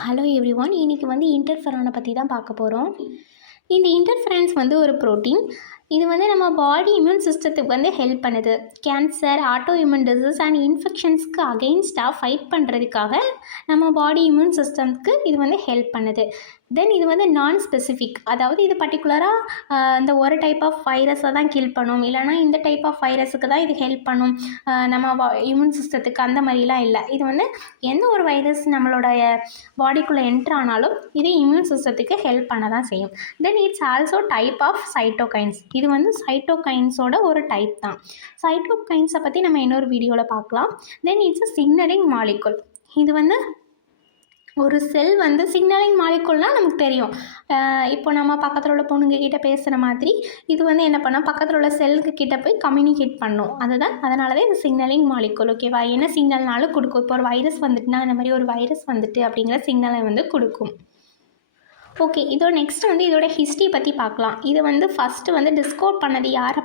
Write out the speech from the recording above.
Hello everyone, இன்றைக்கி வந்து இன்டர்ஃபெரானை பற்றி தான் பார்க்க போகிறோம். இந்த இன்டர்ஃபெரன்ஸ் வந்து ஒரு ப்ரோட்டீன். இது வந்து நம்ம பாடி இம்யூன் சிஸ்டத்துக்கு வந்து ஹெல்ப் பண்ணுது. Cancer, auto immune disease and இன்ஃபெக்ஷன்ஸ்க்கு அகெயின்ஸ்டாக ஃபைட் பண்ணுறதுக்காக நம்ம பாடி இம்யூன் சிஸ்டம்க்கு இது வந்து ஹெல்ப் பண்ணுது. தென் இது வந்து நான் ஸ்பெசிஃபிக், அதாவது இது பர்டிகுலராக இந்த ஒரு டைப் ஆஃப் வைரஸை தான் கில் பண்ணும், இல்லைனா இந்த டைப் ஆஃப் வைரஸுக்கு தான் இது ஹெல்ப் பண்ணும் நம்ம இம்யூன் சிஸ்டத்துக்கு, அந்த மாதிரிலாம் இல்லை. இது வந்து எந்த ஒரு வைரஸ் நம்மளோட பாடிக்குள்ளே என்ட்ரு ஆனாலும் இது இம்யூன் சிஸ்டத்துக்கு ஹெல்ப் பண்ண தான் செய்யும். Then it's also type of cytokines. இது வந்து சைட்டோகைன்ஸோட ஒரு டைப் தான். சைட்டோகைன்ஸை பற்றி நம்ம இன்னொரு வீடியோவில் பார்க்கலாம். Then it's a signalling molecule. இது வந்து ஒரு செல் வந்து சிக்னலிங் மாலிகுல்னால் நமக்கு தெரியும். இப்போ நம்ம பக்கத்தில் உள்ள பொண்ணுங்க கிட்டே பேசுகிற மாதிரி இது வந்து என்ன பண்ணால் பக்கத்தில் உள்ள செல்லுக்கு கிட்டே போய் கம்யூனிகேட் பண்ணும். அதுதான், அதனால தான் இது சிக்னலிங் மாலிகுல். ஓகேவா? என்ன சிக்னல்னாலும் கொடுக்கும். இப்போ ஒரு வைரஸ் வந்துட்டுனா இந்த மாதிரி ஒரு வைரஸ் வந்துட்டு அப்படிங்கிற சிக்னலை வந்து கொடுக்கும். ஓகே, இதோட நெக்ஸ்ட் வந்து இதோட ஹிஸ்ட்ரி பற்றி பார்க்கலாம். இது வந்து ஃபஸ்ட்டு வந்து டிஸ்கவர் பண்ணது யார்